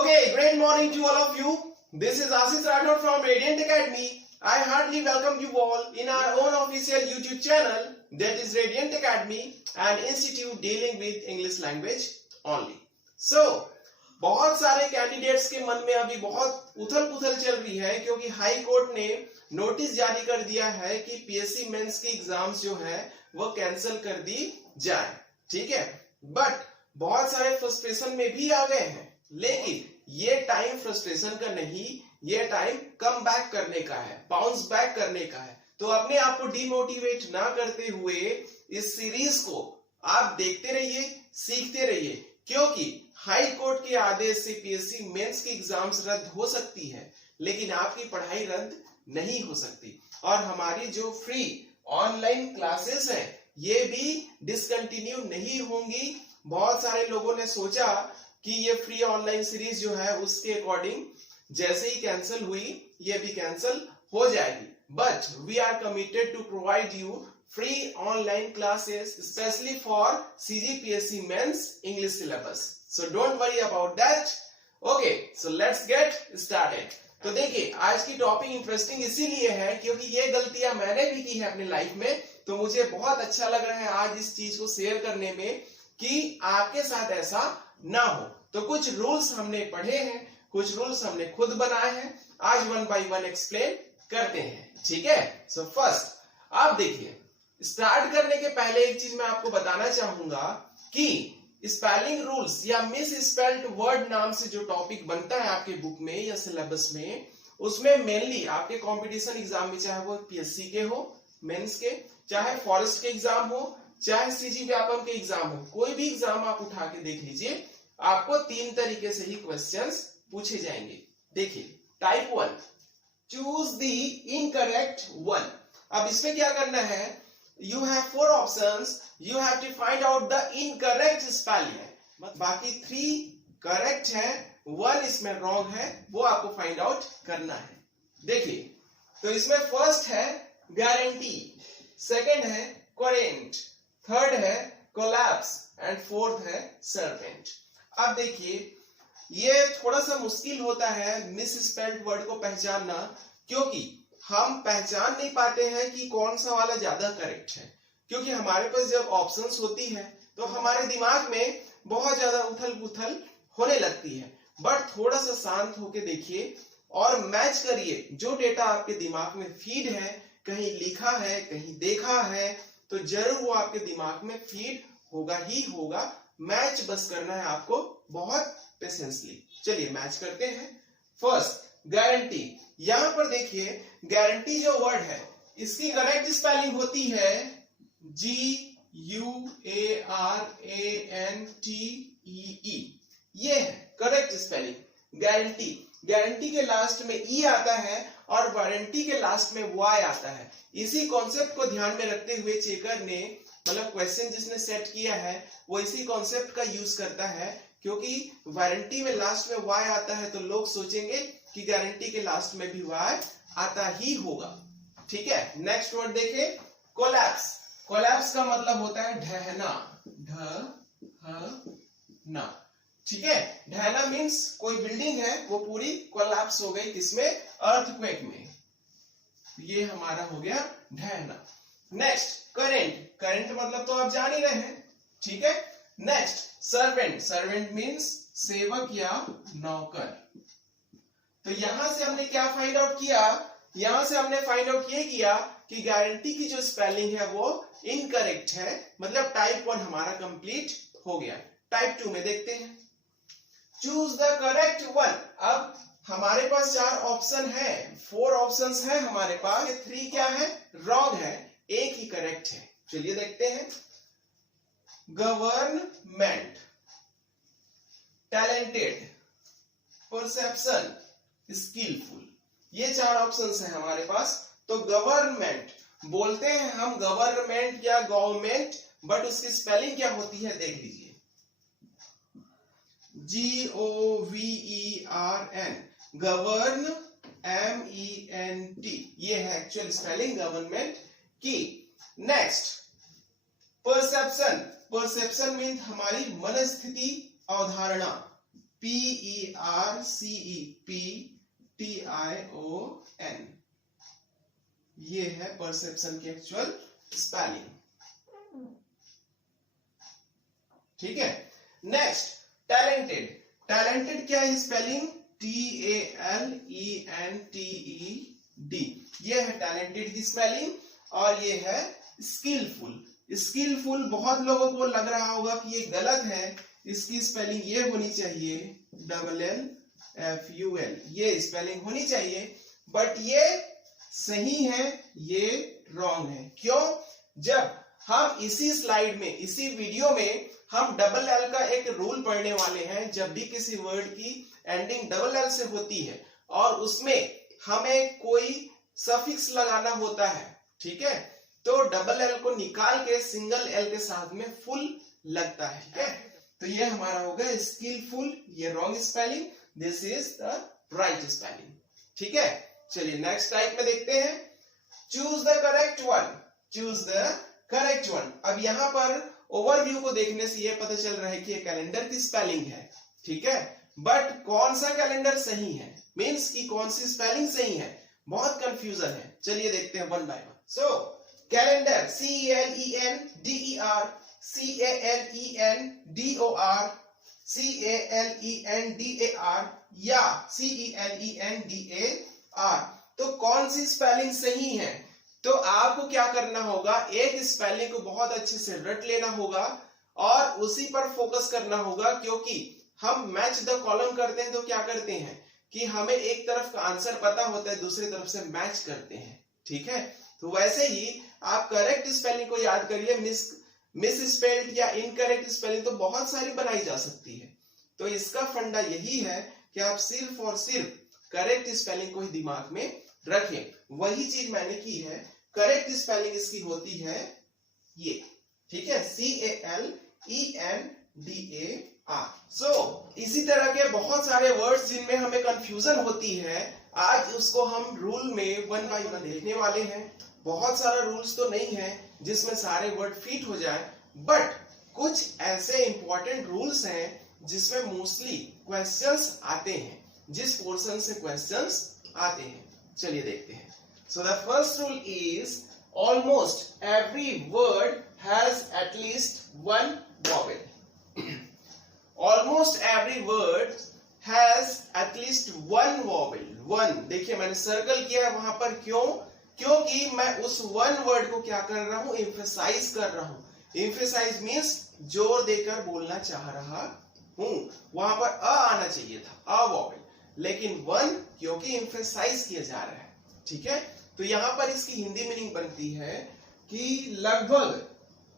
Okay, great morning to all of you. This is Ashish Rathod from Radiant Academy. I heartily welcome you all in our own official YouTube channel, that is Radiant Academy, an institute dealing with English language only. So, बहुत सारे candidates के मन में अभी बहुत उथल-पुथल चल रही है क्योंकि हाई कोर्ट ने नोटिस जारी कर दिया है कि पीएससी मेंस की एग्जाम्स जो है वो कैंसिल कर दी जाए, ठीक है। बट बहुत सारे फ्रस्ट्रेशन में भी आ गए हैं, लेकिन ये टाइम फ्रस्ट्रेशन का नहीं, ये टाइम कम बैक करने का है, बाउंस बैक करने का है। तो अपने आप को डिमोटिवेट ना करते हुए इस सीरीज को आप देखते रहिए, सीखते रहिए, क्योंकि हाई कोर्ट के आदेश से पीएससी मेंस की एग्जाम्स रद्द हो सकती है, लेकिन आपकी पढ़ाई रद्द नहीं हो सकती। और हमारी जो फ्री ऑनलाइन क्लासेस हैं ये भी डिसकंटिन्यू नहीं होंगी। बहुत सारे लोगों ने सोचा कि ये फ्री ऑनलाइन सीरीज जो है उसके अकॉर्डिंग जैसे ही कैंसिल हुई ये भी कैंसिल हो जाएगी, but we are committed to provide you free online classes especially for CGPSC Men's English syllabus. So don't worry about that. Okay, so let's get started. तो देखिए आज की टॉपिक इंटरेस्टिंग इसीलिए है क्योंकि ये गलतियां मैंने भी की है अपने लाइफ में, तो मुझे बहुत अच्छा लग रहा है आज इस चीज को शेयर करने में कि आपके साथ ऐसा ना हो। तो कुछ रूल्स हमने पढ़े हैं, कुछ रूल्स हमने खुद बनाए हैं, आज वन बाय वन एक्सप्लेन करते हैं, ठीक है। सो फर्स्ट आप देखिए, स्टार्ट करने के पहले एक चीज मैं आपको बताना चाहूंगा कि स्पेलिंग रूल्स या मिस स्पेल्ड वर्ड नाम से जो टॉपिक बनता है आपके बुक में या सिलेबस में, उसमें मेनली आपके कंपटीशन एग्जाम में, चाहे वो पीएससी के हो, मेंस के, चाहे फॉरेस्ट के एग्जाम हो, चाहे सीजी व्यापम के एग्जाम हो, कोई भी एग्जाम आप उठा के देख लीजिए, आपको तीन तरीके से ही क्वेश्चंस पूछे जाएंगे। देखिए type 1, choose the incorrect one. अब इसमें क्या करना है, you have 4 options, you have to find out the incorrect spelling। बाकी 3 करेक्ट है, 1 इसमें रॉन्ग है, वो आपको फाइंड आउट करना है। देखिए तो इसमें फर्स्ट है गारंटी, सेकंड है करेंट, थर्ड है कोलैप्स एंड फोर्थ है सर्वेंट। अब देखिए ये थोड़ा सा मुश्किल होता है मिस स्पेल्ड वर्ड को पहचानना, क्योंकि हम पहचान नहीं पाते हैं कि कौन सा वाला ज्यादा करेक्ट है, क्योंकि हमारे पास जब ऑप्शंस होती है तो हमारे दिमाग में बहुत ज्यादा उथल पुथल होने लगती है। बट थोड़ा सा शांत होके देखिए और मैच करिए, जो डेटा आपके दिमाग में फीड है, कहीं लिखा है, कहीं देखा है, तो जरूर वो आपके दिमाग में फीड होगा ही होगा। मैच बस करना है आपको बहुत पेशेंसली। चलिए मैच करते हैं। फर्स्ट गारंटी, यहां पर देखिए गारंटी जो वर्ड है इसकी करेक्ट स्पेलिंग होती है GUARANTEE, ये है करेक्ट स्पेलिंग गारंटी। गारंटी के लास्ट में ई आता है और वारंटी के लास्ट में वाई आता है। इसी कॉन्सेप्ट को ध्यान में रखते हुए चेकर ने, मतलब क्वेश्चन जिसने सेट किया है वो इसी कॉन्सेप्ट का यूज करता है, क्योंकि वारंटी में लास्ट में वाई आता है तो लोग सोचेंगे कि गारंटी के लास्ट में भी वाई आता ही होगा, ठीक है। नेक्स्ट वर्ड देखें कोलैप्स। कोलैप्स का मतलब होता है ढहना, ढहना, ठीक है। ढहना मींस कोई बिल्डिंग है वो पूरी कोलैप्स हो गई, किसमें, अर्थक्वेक में, ये हमारा हो गया ढहना। नेक्स्ट करेंट, करेंट मतलब तो आप जान ही रहे हैं, ठीक है। नेक्स्ट सर्वेंट, सर्वेंट मींस सेवक या नौकर। तो यहां से हमने क्या फाइंड आउट किया, यहां से हमने फाइंड आउट ये किया कि गारंटी की जो स्पेलिंग है वो इनकरेक्ट है, मतलब टाइप 1 हमारा कंप्लीट हो गया। टाइप 2 में देखते हैं, चूज द करेक्ट वन। अब हमारे पास 4 ऑप्शन है, 4 ऑप्शंस है हमारे पास, 3 क्या है, रॉन्ग है, एक ही करेक्ट है। चलिए देखते हैं। गवर्नमेंट, टैलेंटेड, परसेप्शन, स्किलफुल, ये 4 ऑप्शंस हैं हमारे पास। तो गवर्नमेंट बोलते हैं हम गवर्नमेंट या गवर्नमेंट, बट उसकी स्पेलिंग क्या होती है देख लीजिए, GOVERN, गवर्न, MENT, ये है एक्चुअल स्पेलिंग गवर्नमेंट की। नेक्स्ट परसेप्शन, परसेप्शन मीन हमारी मनस्थिति, अवधारणा, P-E-R-C-E-P-T-I-O-N, ये है परसेप्शन की एक्चुअल स्पेलिंग। ठीक है। Next, talented. टैलेंटेड क्या है स्पेलिंग? T-A-L-E-N-T-E-D, ये है टैलेंटेड की स्पेलिंग। और ये है स्किलफुल। स्किलफुल बहुत लोगों को लग रहा होगा कि ये गलत है, इसकी स्पेलिंग ये होनी चाहिए LLFUL, ये स्पेलिंग होनी चाहिए, बट ये सही है, ये रॉन्ग है। क्यों? जब हम इसी स्लाइड में, इसी वीडियो में हम डबल एल का एक रूल पढ़ने वाले हैं। जब भी किसी वर्ड की एंडिंग डबल एल से होती है और उसमें हमें कोई सफिक्स लगाना होता है, ठीक है, तो डबल एल को निकाल के सिंगल एल के साथ में फुल लगता है। ठीक है, तो ये हमारा हो गया स्किलफुल, ये wrong spelling, this is the right spelling. ठीक है, चलिए नेक्स्ट टाइप में देखते हैं। Choose the correct one, choose the correct one. अब यहां पर ओवरव्यू को देखने से ये पता चल रहा है कि ये कैलेंडर की स्पेलिंग है। ठीक है, बट कौन सा कैलेंडर सही है, मीन्स कि कौन सी स्पेलिंग सही है, बहुत कंफ्यूजन है। चलिए देखते हैं one by one. So calendar CALENDER, CALENDOR, CALENDAR या CELENDAR, तो कौन सी स्पेलिंग सही है? तो आपको क्या करना होगा, एक स्पेलिंग को बहुत अच्छे से रट लेना होगा और उसी पर फोकस करना होगा, क्योंकि हम मैच द कॉलम करते हैं तो क्या करते हैं कि हमें एक तरफ का आंसर पता होता है, दूसरी तरफ से मैच करते हैं। ठीक है, तो वैसे ही आप करेक्ट स्पेलिंग को याद करिए, मिस स्पेल्ड या इनकरेक्ट स्पेलिंग तो बहुत सारी बनाई जा सकती है। तो इसका फंडा यही है कि आप सिर्फ और सिर्फ करेक्ट स्पेलिंग को ही दिमाग में रखें। वही चीज मैंने की है। करेक्ट स्पेलिंग इसकी होती है ये, ठीक है, CALENDAR। सो इसी तरह के बहुत सारे वर्ड्स जिनमें हमें कंफ्यूजन होती है, आज उसको हम रूल में वन बाय वन देखने वाले हैं। बहुत सारा रूल्स तो नहीं है जिसमें सारे वर्ड फिट हो जाए, बट कुछ ऐसे इंपॉर्टेंट रूल्स हैं जिसमें मोस्टली क्वेश्चंस आते हैं, जिस पोर्शन से क्वेश्चंस आते हैं। चलिए देखते हैं। So the first rule is almost every word has at least one vowel. Almost every word has at least one vowel. One, देखिए मैंने सर्कल किया है वहां पर, क्यों? क्योंकि मैं उस वन वर्ड को क्या कर रहा हूं, एम्फेसाइज कर रहा हूं। एम्फेसाइज मीन्स जोर देकर बोलना चाह रहा हूं। वहां पर अ आना चाहिए था, अ वॉवेल, लेकिन वन क्योंकि एम्फेसाइज किया जा रहा है। ठीक है, तो यहां पर इसकी हिंदी मीनिंग बनती है कि लगभग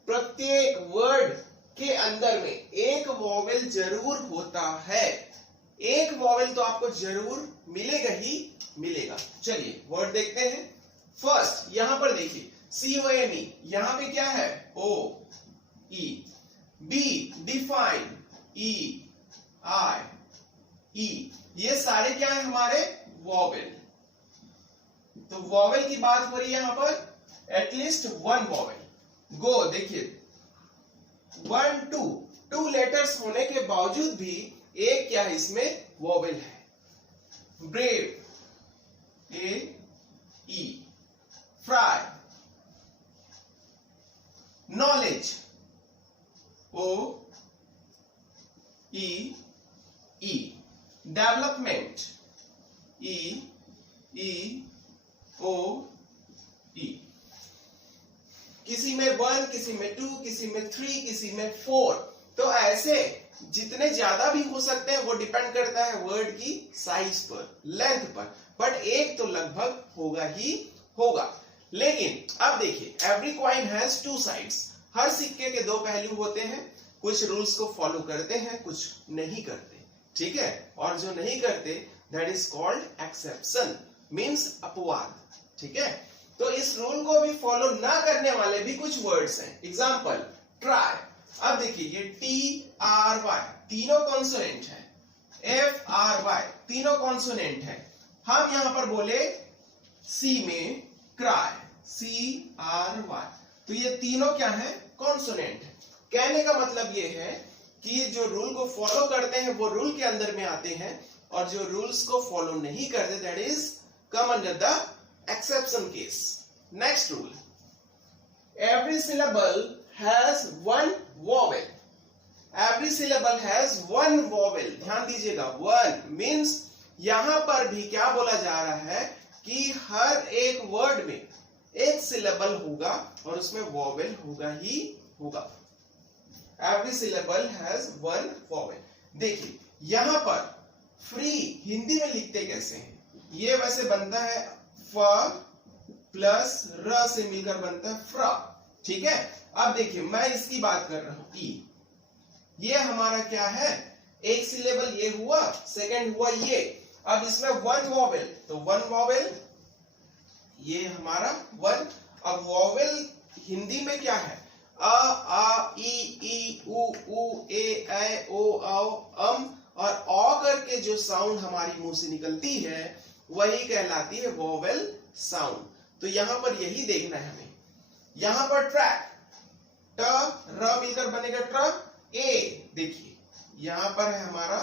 प्रत्येक वर्ड के अंदर में एक वॉवेल जरूर होता है। एक वॉवेल तो आपको जरूर मिलेगा ही मिलेगा। चलिए वर्ड देखते हैं। फर्स्ट यहां पर देखिए COME, यहां पे क्या है, OE। B डिफाइन, EIE, ये सारे क्या है हमारे वॉवेल। तो वॉवेल की बात हो रही है यहां पर, एटलीस्ट वन वॉवेल। गो देखिए 1 2 लेटर्स होने के बावजूद भी एक क्या है इसमें वॉवेल है। Brave, AE। Fry, knowledge, OEE। Development, EEOE। किसी में 1, किसी में 2, किसी में 3, किसी में 4। तो ऐसे जितने ज्यादा भी हो सकते हैं वो डिपेंड करता है वर्ड की साइज पर, लेंथ पर, बट एक तो लगभग होगा ही होगा। लेकिन अब देखिए, every coin has two sides. हर सिक्के के दो पहलू होते हैं। कुछ रूल्स को फॉलो करते हैं, कुछ नहीं करते। ठीक है, और जो नहीं करते that is called exception, means अपवाद। ठीक है, तो इस रूल को भी फॉलो ना करने वाले भी कुछ वर्ड्स हैं। Example, try. अब देखिए ये TRY तीनों कॉन्सोनेंट है, FRY तीनों कॉन्सोनेंट है। हम यहां पर बोले C में क्राई, CRY, तो ये तीनों क्या है, कॉन्सोनेंट है। कहने का मतलब ये है कि जो रूल को फॉलो करते हैं वो रूल के अंदर में आते हैं, और जो रूल्स को फॉलो नहीं करते that is come under the exception case. Next rule, every syllable has one vowel. Every syllable has one vowel. ध्यान दीजिएगा, वन मीन्स यहां पर भी क्या बोला जा रहा है कि हर एक वर्ड में एक सिलेबल होगा और उसमें वोवेल होगा ही होगा. Every syllable has one vowel. देखिए यहां पर फ्री हिंदी में लिखते कैसे हैं? ये वैसे बनता है फ प्लस र से मिलकर बनता है फ्रा. ठीक है, अब देखिए मैं इसकी बात कर रहा हूं. ई, ये हमारा क्या है? एक सिलेबल ये हुआ, सेकंड हुआ ये. अब इसमें वन वोवेल, तो वन वोवेल ये हमारा वन. अब वोवेल हिंदी में क्या है? अ, आ, ई, उ, ए, ऐ, ओ, औ, अम और औ करके जो साउंड हमारी मुंह से निकलती है वही कहलाती है वोवेल साउंड. तो यहां पर यही देखना है हमें. यहां पर ट्रैक, ट र मिलकर बनेगा ट्र ए. देखिए यहां पर है हमारा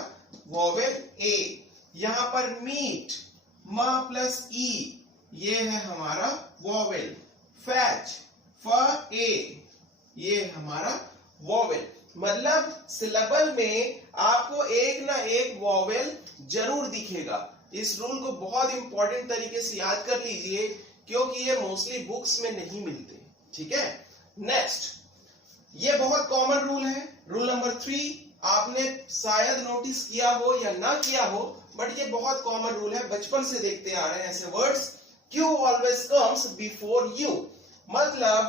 वोवेल ए. यहां पर मीट, म प्लस ई, ये है हमारा वोवेल. फैच, फ ए, ये हमारा वोवेल. मतलब सिलेबल में आपको एक ना एक वोवेल जरूर दिखेगा. इस रूल को बहुत इंपॉर्टेंट तरीके से याद कर लीजिए क्योंकि ये मोस्टली बुक्स में नहीं मिलते. ठीक है, नेक्स्ट, ये बहुत कॉमन रूल है. रूल नंबर 3 आपने शायद नोटिस किया हो या ना किया हो, बट ये बहुत कॉमन रूल है, बचपन से देखते आ रहे हैं ऐसे words. Q always comes before U. मतलब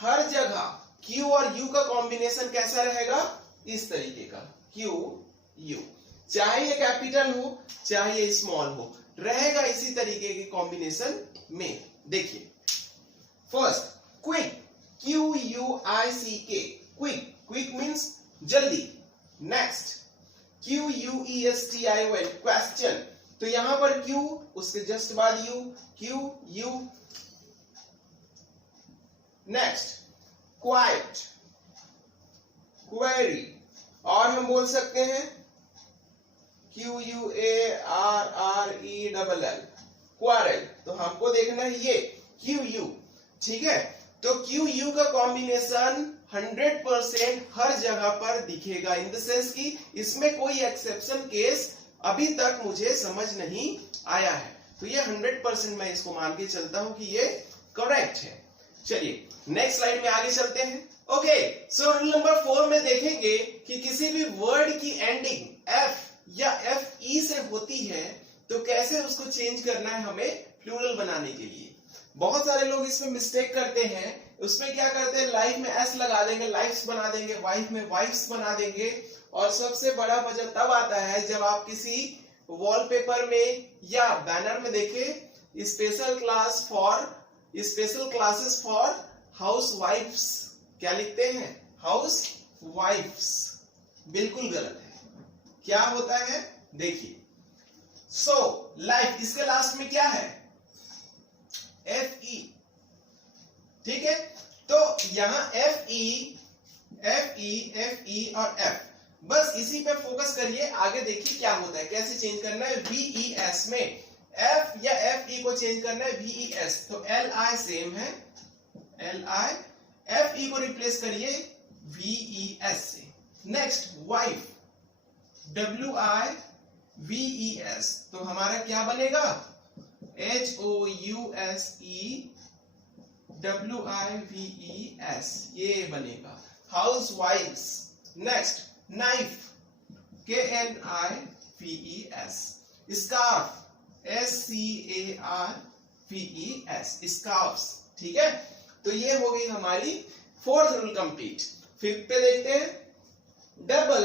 हर जगह Q और U का कॉम्बिनेशन कैसा रहेगा? इस तरीके का, Q U. चाहे ये कैपिटल हो चाहे ये स्मॉल हो, रहेगा इसी तरीके के कॉम्बिनेशन में. देखिए first quick, QUICK, quick. Quick means जल्दी. Next QUESTION, question. तो यहां पर Q, उसके जस्ट बाद U, Q U. Next quite, query, और हम बोल सकते हैं QUARRELL, क्वारल. तो हमको देखना है ये QU. ठीक है, तो QU का कॉम्बिनेशन 100% हर जगह पर दिखेगा. इन द सेंस कि इसमें कोई एक्सेप्शन केस अभी तक मुझे समझ नहीं आया है. तो ये 100% मैं इसको मान के चलता हूं कि ये करेक्ट है. चलिए नेक्स्ट स्लाइड में आगे चलते हैं. ओके, सो रूल नंबर 4 में देखेंगे कि किसी भी वर्ड की एंडिंग F या FE से होती है तो कैसे उसको चेंज करना है हमें प्लूरल बनाने के लिए. बहुत सारे लोग इसमें मिस्टेक करते हैं. उसमें क्या करते हैं, लाइफ में S लगा देंगे, लाइफ्स बना देंगे, वाइफ में वाइफ्स बना देंगे. और सबसे बड़ा वजह तब आता है जब आप किसी वॉलपेपर में या बैनर में देखें special classes for housewifes. क्या लिखते हैं? Housewifes. बिल्कुल गलत है. क्या होता है देखिए, सो लाइफ, इसके लास्ट में क्या है? FE. ठीक है, तो यहां FE और F, बस इसी पे फोकस करिए. आगे देखिए क्या होता है, कैसे चेंज करना है. VES में F या FE को चेंज करना है VES. तो LI सेम है, LI. FE को रिप्लेस करिए VES से. Next wife, WIVES. तो हमारा क्या बनेगा? HOUSEWIVES, ये बनेगा housewifes. Next knife, KNIVES. Scarf, SCARVES, scarfs. ठीक है, तो ये हो गई हमारी 4th रूल कंप्लीट. 5th पे देखते हैं. Double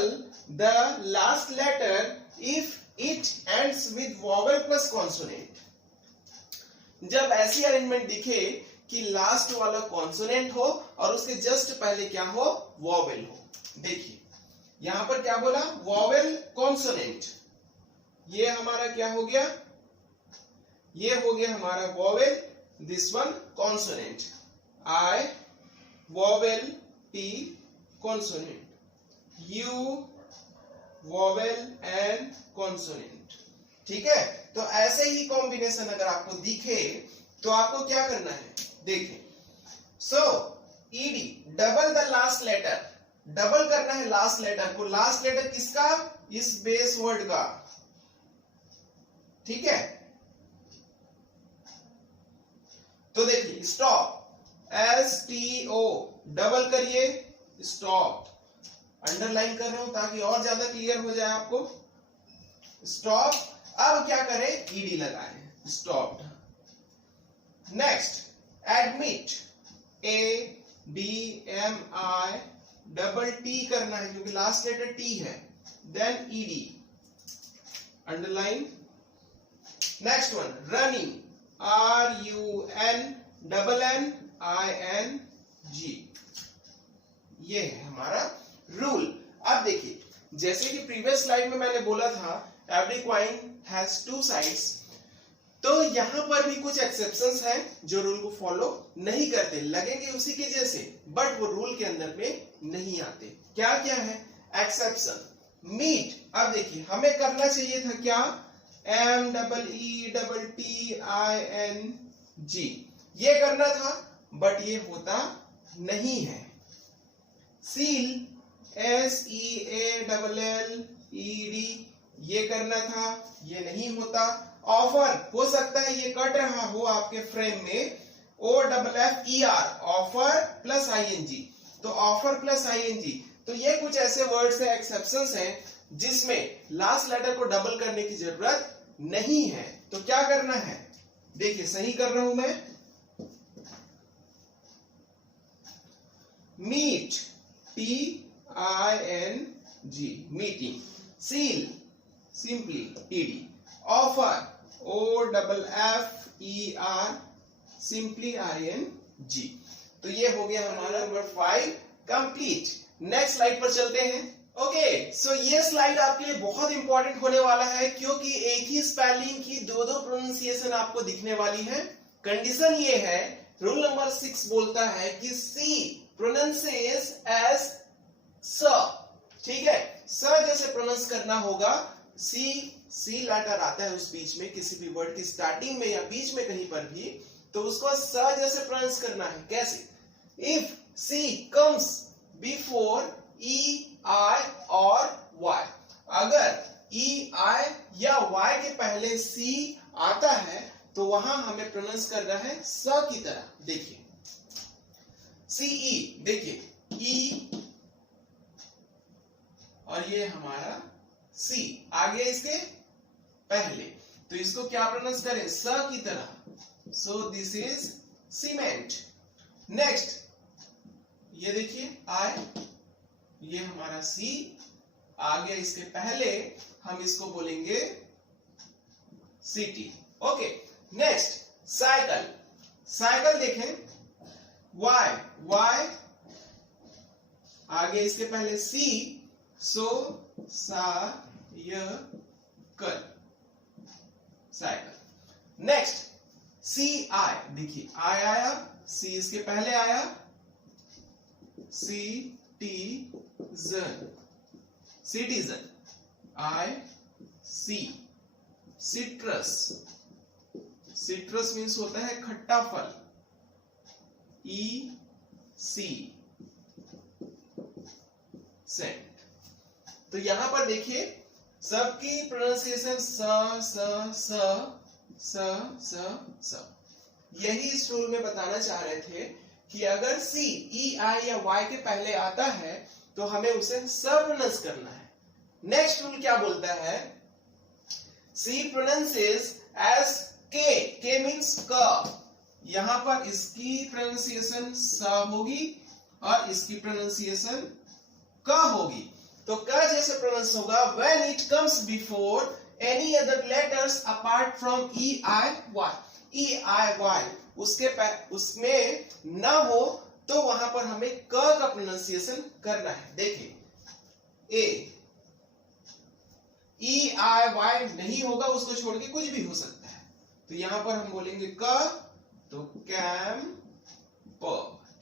the last letter if it ends with vowel plus consonant. जब ऐसी अरेंजमेंट दिखे कि लास्ट वाला कॉन्सोनेंट हो और उसके जस्ट पहले क्या हो? वोवेल हो. देखिए यहां पर क्या बोला? Vowel consonant. ये हमारा क्या हो गया? ये हो गया हमारा vowel. This one consonant. I, vowel T, consonant U, vowel and consonant. ठीक है, तो ऐसे ही कॉम्बिनेशन अगर आपको दिखे तो आपको क्या करना है, देखें। So ED double the last letter, double करना है लास्ट लेटर को। लास्ट लेटर किसका, इस बेस वर्ड का। ठीक है, तो देखिए स्टॉप, STO डबल करिए, स्टॉप। अंडरलाइन कर रहा हूं ताकि और ज्यादा क्लियर हो जाए आपको। स्टॉप, अब क्या करें, ईडी लगाएं, stopped. Next admit, ADMI double T करना है क्योंकि लास्ट लेटर T है, then ED underline. Next one running, RUNNING, ये है हमारा रूल। अब देखिए, जैसे कि प्रीवियस स्लाइड में मैंने बोला था every coin has two sides, तो यहां पर भी कुछ एक्सेप्शंस हैं जो रूल को फॉलो नहीं करते, लगेंगे उसी के जैसे बट वो रूल के अंदर में नहीं आते। क्या क्या है एक्सेप्शन, मीट। अब देखिए हमें करना चाहिए था क्या, MEETTING, ये करना था बट ये होता नहीं है। सील, SEALLED, ये करना था, ये नहीं होता। ऑफर, हो सकता है ये कट रहा हो आपके फ्रेम में, OFFER, ऑफर प्लस ING, तो ऑफर प्लस ING, तो ये कुछ ऐसे वर्ड्स है, एक्सेप्शंस हैं जिसमें लास्ट लेटर को डबल करने की जरूरत नहीं है। तो क्या करना है, देखिए सही कर रहा हूं मैं, meet, TING, meeting. Seal, simply ED। Offer, OFFER, simply ING। तो ये हो गया हमारा नंबर 5 कंप्लीट। नेक्स्ट स्लाइड पर चलते हैं। ओके, सो ये स्लाइड आपके लिए बहुत इंपॉर्टेंट होने वाला है क्योंकि एक ही स्पेलिंग की दो प्रोनाउंसिएशन आपको दिखने वाली है। कंडीशन ये है, रूल नंबर 6 बोलता है कि सी प्रोनाउंसिएस एज स। ठीक है, स जैसे प्रोनाउंस करना होगा। सी लेटर आता है उस बीच में, किसी भी वर्ड की स्टार्टिंग में या बीच में कहीं पर भी, तो उसको स जैसे प्रोनाउंस करना है। कैसे, if C comes before EI और Y, अगर EI या Y के पहले C आता है तो वहां हमें प्रोनाउंस करना है स की तरह। देखिए CE, देखिए E और ये हमारा C आ गया इसके पहले, तो इसको क्या प्रोनाउंस करें, स की तरह। So this is cement. Next ये देखिए I, ये हमारा C आ गया इसके पहले, हम इसको बोलेंगे city. Okay, next cycle. Cycle देखें, Y आ गया इसके पहले C, सो साइकिल, साइकिल। नेक्स्ट CI, देखिए I आया, C इसके पहले आया, citizen, IC। Citrus, citrus means होता है खट्टा फल, EC, सेंट। तो यहां पर देखिए सबकी प्रोनाउंसिएशन स। यही इस रूल में बताना चाह रहे थे कि अगर C EI या Y के पहले आता है तो हमें उसे स प्रोनाउंस करना है। नेक्स्ट रूल क्या बोलता है, C pronounces as K means क। यहां पर इसकी प्रोनाउंसिएशन स होगी और इसकी प्रोनाउंसिएशन क होगी। तो क जैसे प्रोनाउंस होगा when it comes before any other letters apart from EI Y, उसमें न हो तो वहां पर हमें क का प्रोनाउंसिएशन करना है। देखिए A, EI Y नहीं होगा, उसको छोड़ के कुछ भी हो सकता है, तो यहां पर हम बोलेंगे क, तो कैम्प।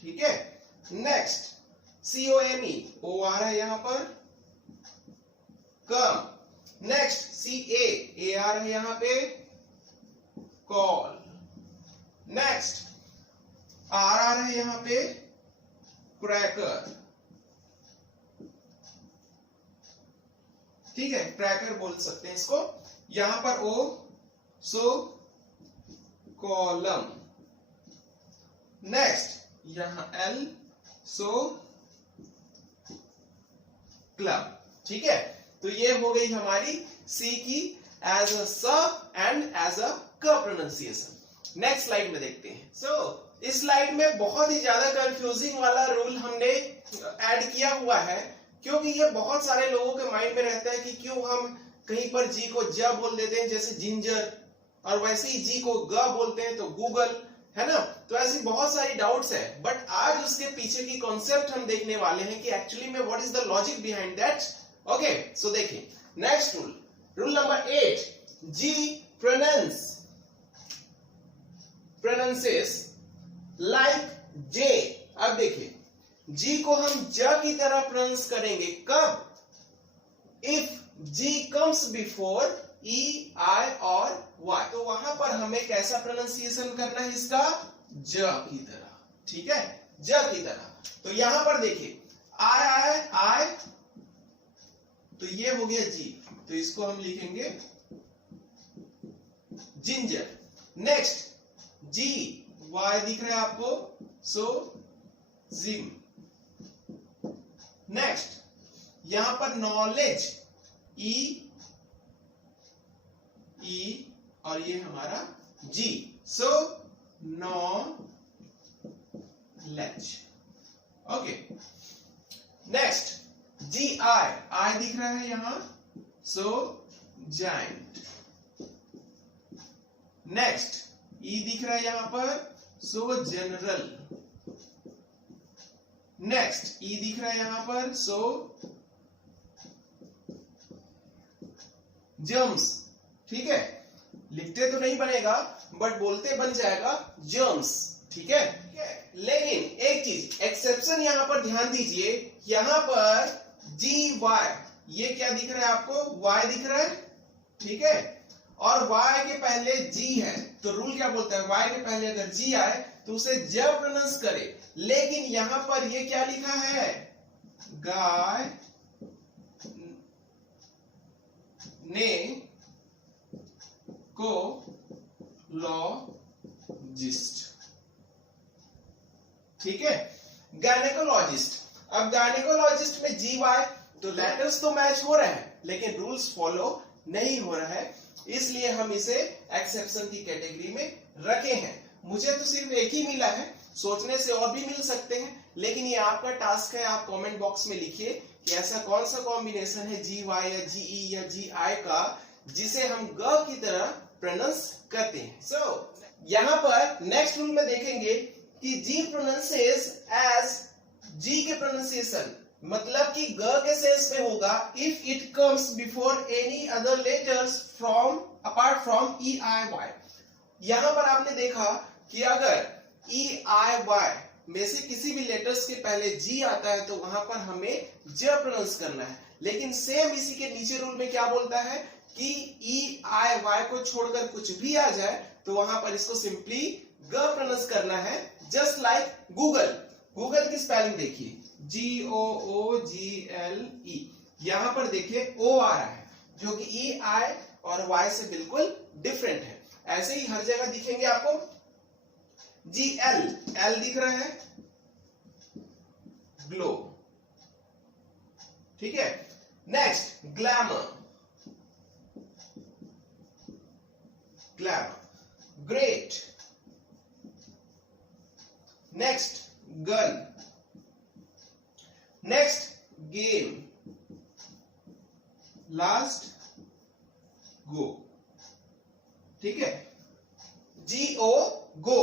ठीक है, नेक्स्ट COME, O आ रहा है यहां पर, कम। नेक्स्ट CA आ रहा है यहां पे, कॉल। नेक्स्ट R आ रहा है यहां पे, क्रैकर। ठीक है, क्रैकर बोल सकते हैं इसको। यहां पर O, सो कॉलम। नेक्स्ट यहां L, सो क्लब। ठीक है, तो ये हो गई हमारी C की एज अ स एंड एज अ क प्रोनाउंसिएशन। नेक्स्ट स्लाइड में देखते हैं। इस स्लाइड में बहुत ही ज्यादा कंफ्यूजिंग वाला रूल हमने ऐड किया हुआ है, क्योंकि ये बहुत सारे लोगों के माइंड में रहता है कि क्यों हम कहीं पर जी को ज बोल देते हैं जैसे जिंजर, और वैसे ही जी को ग बोलते हैं तो गूगल, है ना। तो ऐसी बहुत सारी डाउट्स है, बट आज उसके पीछे की कॉन्सेप्ट हम देखने वाले हैं कि एक्चुअली में what is the logic behind that. Okay, so देखिए next rule number 8, G pronounces like J. अब देखिए जी को हम ज की तरह प्रोनाउंस करेंगे कब, इफ जी कम्स बिफोर ई आई और वाई। तो वहां पर हमें कैसा प्रोनाउंसिएशन करना है इसका, ज की तरह। ठीक है, ज की तरह। तो यहां पर देखिए आई, तो ये हो गया जी, तो इसको हम लिखेंगे जिंजर। नेक्स्ट जी वाई दिख रहा है आपको, सो जिम। नेक्स्ट यहां पर नॉलेज ई और ये हमारा जी, सो नॉलेज। ओके, नेक्स्ट जी आई दिख रहा है यहां, सो जायंट। नेक्स्ट ई दिख रहा है यहां पर, सो जनरल। नेक्स्ट ई दिख रहा है यहां पर, सो जर्म्स। ठीक है, लिखते तो नहीं बनेगा बट बोलते बन जाएगा जर्म्स। ठीक है, लेकिन एक चीज एक्सेप्शन यहां पर ध्यान दीजिए, यहां पर जी वाई, ये क्या दिख रहा है आपको, वाई दिख रहा है। ठीक है, और वाई के पहले जी है, तो रूल क्या बोलता है, वाई के पहले अगर जी आए तो उसे ज प्रोनाउंस करे। लेकिन यहां पर ये क्या लिखा है, गाय ने को लॉजिस्ट। ठीक है, गायनेकोलॉजिस्ट। अब गायनेकोलॉजिस्ट में जी वाई, तो लेटर्स तो मैच हो रहे हैं लेकिन रूल्स फॉलो नहीं हो रहा है, इसलिए हम इसे एक्सेप्शन की कैटेगरी में रखे हैं। मुझे तो सिर्फ एक ही मिला है, सोचने से और भी मिल सकते हैं, लेकिन ये आपका टास्क है। आप कमेंट बॉक्स में लिखिए कि ऐसा कौन सा कॉम्बिनेशन है जी वाई या जी ई या जी आई का जिसे हम ग की तरह प्रोनाउंस करते हैं। यहां पर नेक्स्ट रूल में देखेंगे कि जी प्रोनाउंसेस एज, जी के प्रोनाउंसिएशन मतलब कि ग के सेंस में होगा if it comes before any other letters from apart from E I Y. यहां पर आपने देखा कि अगर ई आई वाई में से किसी भी लेटर्स के पहले जी आता है तो वहां पर हमें ज प्रोनाउंस करना है। लेकिन सेम इसी के नीचे रूल में क्या बोलता है कि ई आई वाई को छोड़कर कुछ भी आ जाए तो वहां पर इसको सिंपली ग प्रोनाउंस करना है, जस्ट लाइक गूगल। गूगल की स्पेलिंग देखिए, GOOGLE। यहां पर देखिए ओ आ रहा है जो कि ई आई और वाई से बिल्कुल डिफरेंट है। ऐसे ही हर जगह दिखेंगे आपको। GL, एल दिख रहा है, ग्लो। ठीक है, next glamour, great. Next gun. Next game. Last go. ठीक है, GO गो।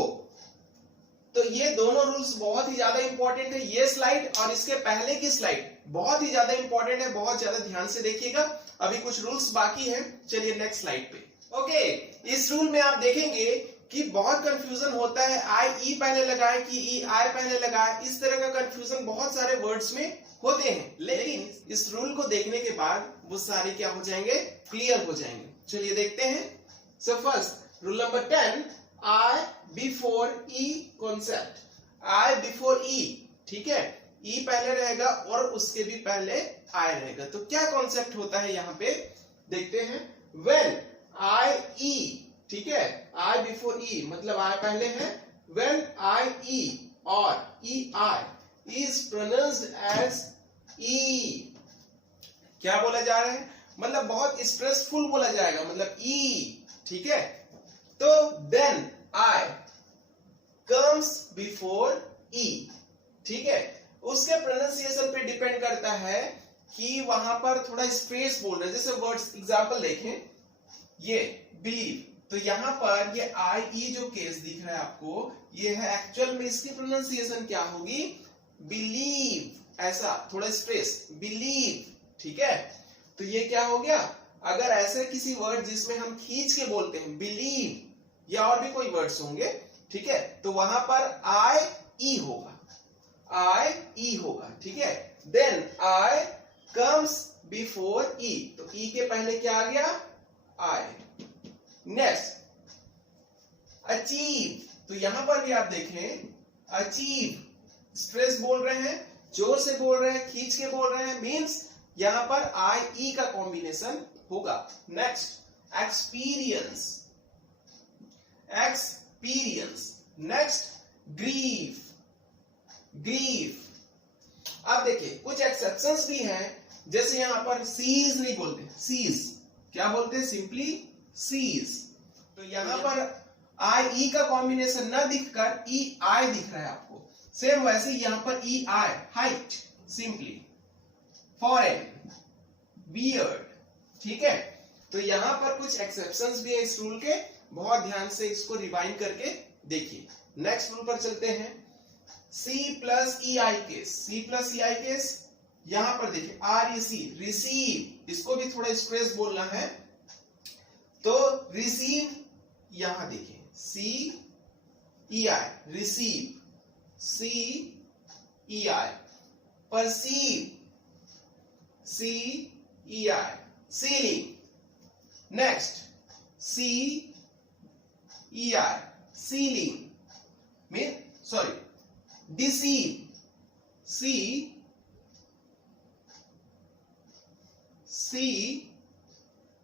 तो ये दोनों रूल्स बहुत ही ज्यादा इंपॉर्टेंट है। ये स्लाइड और इसके पहले की स्लाइड बहुत ही ज्यादा इंपॉर्टेंट है, बहुत ज्यादा ध्यान से देखिएगा। अभी कुछ रूल्स बाकी हैं, चलिए नेक्स्ट स्लाइड पे। ओके, इस रूल में आप देखेंगे कि बहुत कंफ्यूजन होता है, आई ई पहले लगाए कि ई आई पहले लगाए, इस तरह का कंफ्यूजन बहुत सारे वर्ड्स में होते हैं, लेकिन इस रूल को देखने के बाद वो सारे क्या हो जाएंगे, क्लियर हो जाएंगे। चलिए देखते हैं। So first rule number 10, I before E concept. I before ई, ठीक है, ई पहले रहेगा और उसके भी पहले आई रहेगा। तो क्या कॉन्सेप्ट होता है यहाँ पे, देखते हैं। व्हेन आई ई, ठीक है, आई बिफोर ई मतलब आई पहले है। व्हेन आई ई और ई आई इज प्रोनाउंस्ड एज ई, क्या बोला जा रहा है, मतलब बहुत स्ट्रेसफुल बोला जाएगा, मतलब ई, ठीक है। तो देन आई कम्स बिफोर ई, ठीक है। उसके प्रोनाउंसिएशन पे डिपेंड करता है कि वहां पर थोड़ा स्पेस बोल रहे हैं। जैसे वर्ड्स एग्जांपल देखें, ये बिलीव, तो यहां पर ये आई ई जो केस दिख रहा है आपको, ये है एक्चुअल में इसकी प्रोनाउंसिएशन क्या होगी, बिलीव, ऐसा थोड़ा स्पेस, बिलीव, ठीक है। तो ये क्या हो गया, अगर ऐसे किसी वर्ड जिसमें हम खींच के बोलते हैं, बिलीव या और भी कोई वर्ड्स होंगे, ठीक है, तो वहां पर आई ई होगा, आई ई होगा, ठीक है। देन आई कम्स बिफोर ई, तो ई के पहले क्या आ गया, आई। नेक्स्ट अचीव, तो यहां पर भी आप देखें, अचीव, स्ट्रेस बोल रहे हैं, जोर से बोल रहे हैं, खींच के बोल रहे हैं, मींस यहां पर आई ई का कॉम्बिनेशन होगा। Next experience, experience. Next grief, grief. अब देखिए कुछ एक्सेप्शंस भी हैं, जैसे यहां पर सीज नहीं बोलते, सीज क्या बोलते हैं, सिंपली सीज। तो यहां पर आई ई का कॉम्बिनेशन न दिखकर ई आई दिख रहा है आपको। सेम वैसे यहां पर ई आई, हाइट, सिंपली, फॉरेन, बियर्ड, ठीक है। तो यहां पर कुछ एक्सेप्शंस भी है इस रूल के, बहुत ध्यान से इसको रिवाइंड करके देखिए। नेक्स्ट रूल पर चलते हैं। सी प्लस ई आई केस, सी प्लस ई आई केस, यहां पर देखिए आर ई सी, रिसीव, इसको भी थोड़ा स्ट्रेस बोलना है, तो रिसीव, यहां देखिए सी ई आई, रिसीव, सी ई आई। परसीव, सी ई आई, सीलिंग। नेक्स्ट सी ई आई, सीलिंग, मीन सॉरी, डिसीव, सी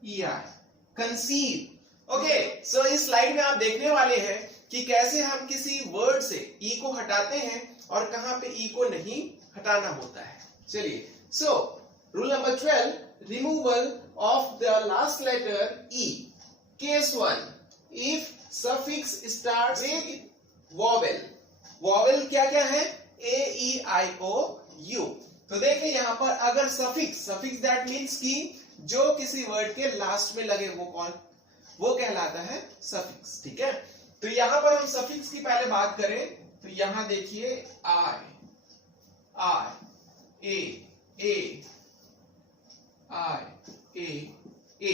ई आई, कंसीव। ओके, सो इस स्लाइड में आप देखने वाले हैं कि कैसे हम किसी वर्ड से ई को हटाते हैं और कहां पे ई को नहीं हटाना होता है। चलिए, so rule number 12, removal of the last letter E. Case 1, if suffix starts with vowel. Vowel क्या क्या है, ए ई आई ओ यू। तो देखिए यहां पर अगर सफिक्स, सफिक्स दैट मीन्स कि जो किसी वर्ड के लास्ट में लगे वो कहलाता है सफिक्स, ठीक है। तो यहां पर हम सफिक्स की पहले बात करें, तो यहां देखिए आई, आई, ए, आई, ए।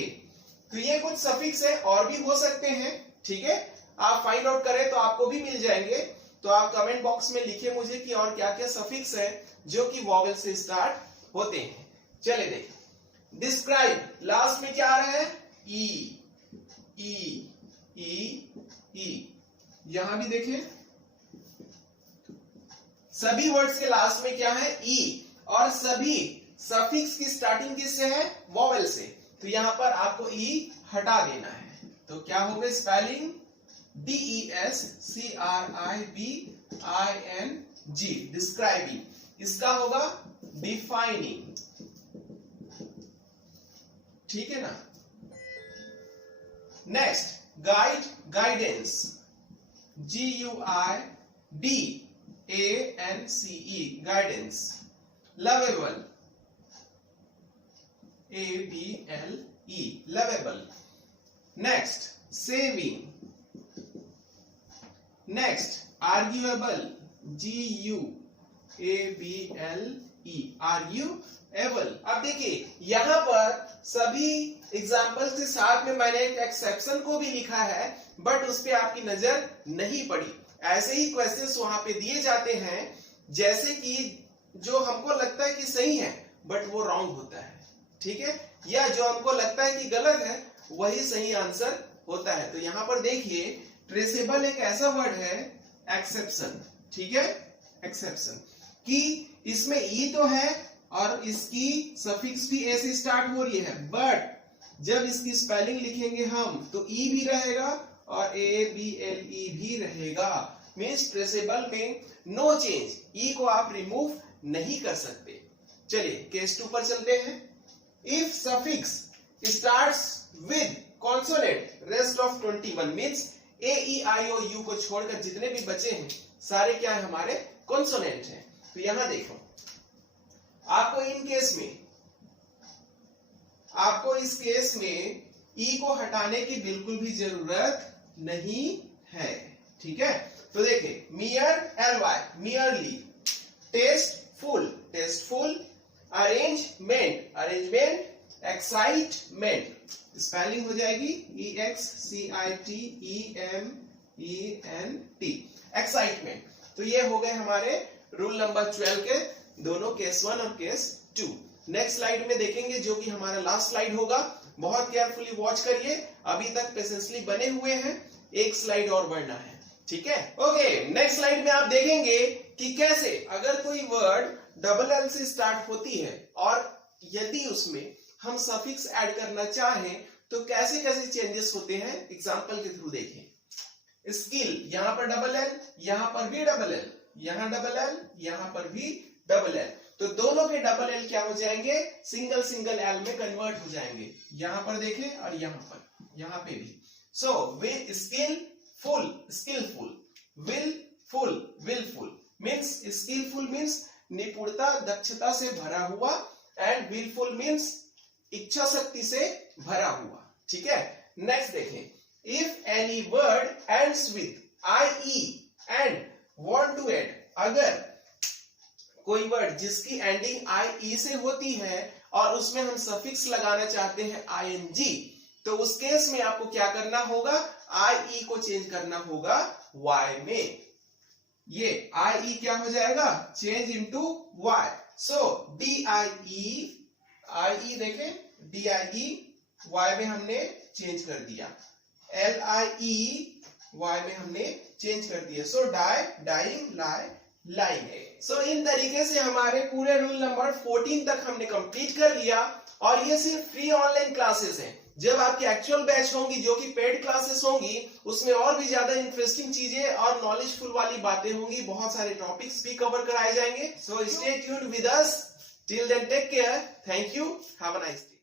तो ये कुछ सफिक्स है, और भी हो सकते हैं, ठीक है। आप फाइंड आउट करें तो आपको भी मिल जाएंगे। तो आप कमेंट बॉक्स में लिखिए मुझे कि और क्या क्या सफिक्स है जो कि वॉवेल से स्टार्ट होते हैं। चले देखें। डिस्क्राइब, लास्ट में क्या आ रहा है, ई, ई, ई, ई। यहां भी देखें सभी वर्ड्स के लास्ट में क्या है, ई, और सभी सफिक्स की स्टार्टिंग किससे है, वॉवेल से। तो यहां पर आपको ई हटा देना है। तो क्या होगा स्पेलिंग, DESCRIBING, डिस्क्राइबिंग। इसका होगा डिफाइनिंग, ठीक है ना। Next guide, guidance, GUIDANCE, guidance. Lovable, ABLE, lovable. Next saving. Next arguable, GUABLE, arguable. अब देखिए यहां पर सभी एग्जाम्पल्स के साथ में मैंने एक एक्सेप्शन को भी लिखा है, बट उस पे आपकी नजर नहीं पड़ी। ऐसे ही क्वेश्चंस वहां पे दिए जाते हैं, जैसे कि जो हमको लगता है कि सही है बट वो रॉन्ग होता है, ठीक है, या जो हमको लगता है कि गलत है वही सही आंसर होता है। तो यहाँ पर देखिए ट्रेसेबल एक ऐसा वर्ड है, एक्सेप्शन, ठीक है, एक्सेप्शन, कि इसमें ई तो है और इसकी सफिक्स भी ए से स्टार्ट हो रही है, बट जब इसकी स्पेलिंग लिखेंगे हम तो ई भी रहेगा और ए बी एल ई भी रहेगा। मीन्स ट्रेसेबल में नो चेंज, ई को आप रिमूव नहीं कर सकते। चलिए केस 2 पर चलते हैं। If suffix starts with consonant rest of 21 means A E I O U को छोड़कर जितने भी बचे हैं सारे क्या है हमारे कॉन्सोनेंट हैं। तो यहां देखो आपको इस केस में ई को हटाने की बिल्कुल भी जरूरत नहीं है, ठीक है। तो देखिए mere LY merely, tasteful tasteful, arrangement arrangement, excitement spelling हो जाएगी EXCITEMENT, एक्साइटमेंट। तो ये हो गए हमारे रूल नंबर 12 के दोनों केस 1 और केस 2। नेक्स्ट स्लाइड में देखेंगे जो कि हमारा लास्ट स्लाइड होगा। बहुत केयरफुली वॉच करिए, अभी तक पेशेंसली बने हुए हैं, एक स्लाइड और बढ़ना है, ठीक है। ओके, नेक्स्ट स्लाइड में आप देखेंगे कि कैसे अगर कोई वर्ड डबल एल से स्टार्ट होती है और यदि उसमें हम सफिक्स ऐड करना चाहें तो कैसे कैसे चेंजेस होते हैं, एग्जांपल के थ्रू देखें। स्किल, यहां पर डबल एल, यहां पर भी डबल एल, यहां डबल एल, यहां पर भी डबल एल, तो दोनों के डबल एल क्या हो जाएंगे, सिंगल सिंगल एल में कन्वर्ट हो जाएंगे। यहां पर देखें और यहां पे भी। So will, skillful skillful, willful willful, means skillful means निपुणता दक्षता से भरा हुआ एंड विलफुल मीन्स इच्छा शक्ति से भरा हुआ, ठीक है। नेक्स्ट देखें, if any word ends with IE and want to add, अगर कोई वर्ड जिसकी एंडिंग IE से होती है और उसमें हम सफिक्स लगाना चाहते हैं ING, तो उस केस में आपको क्या करना होगा, IE को चेंज करना होगा Y में। ये IE क्या हो जाएगा, चेंज इनटू Y। सो IE देखें, DIE Y में हमने चेंज कर दिया, LIE Y में हमने चेंज कर दिया। सो डाई डाइंग, लाई लाइंग। सो इन तरीके से हमारे पूरे रूल नंबर 14 तक हमने कंप्लीट कर लिया और ये सिर्फ फ्री ऑनलाइन क्लासेस हैं। जब आपकी एक्चुअल बैच होंगी जो कि पेड क्लासेस होंगी उसमें और भी ज्यादा इंटरेस्टिंग चीजें और नॉलेजफुल वाली बातें होंगी, बहुत सारे टॉपिक्स भी कवर कराए जाएंगे। So stay tuned with us, till then take care, thank you, have a nice day.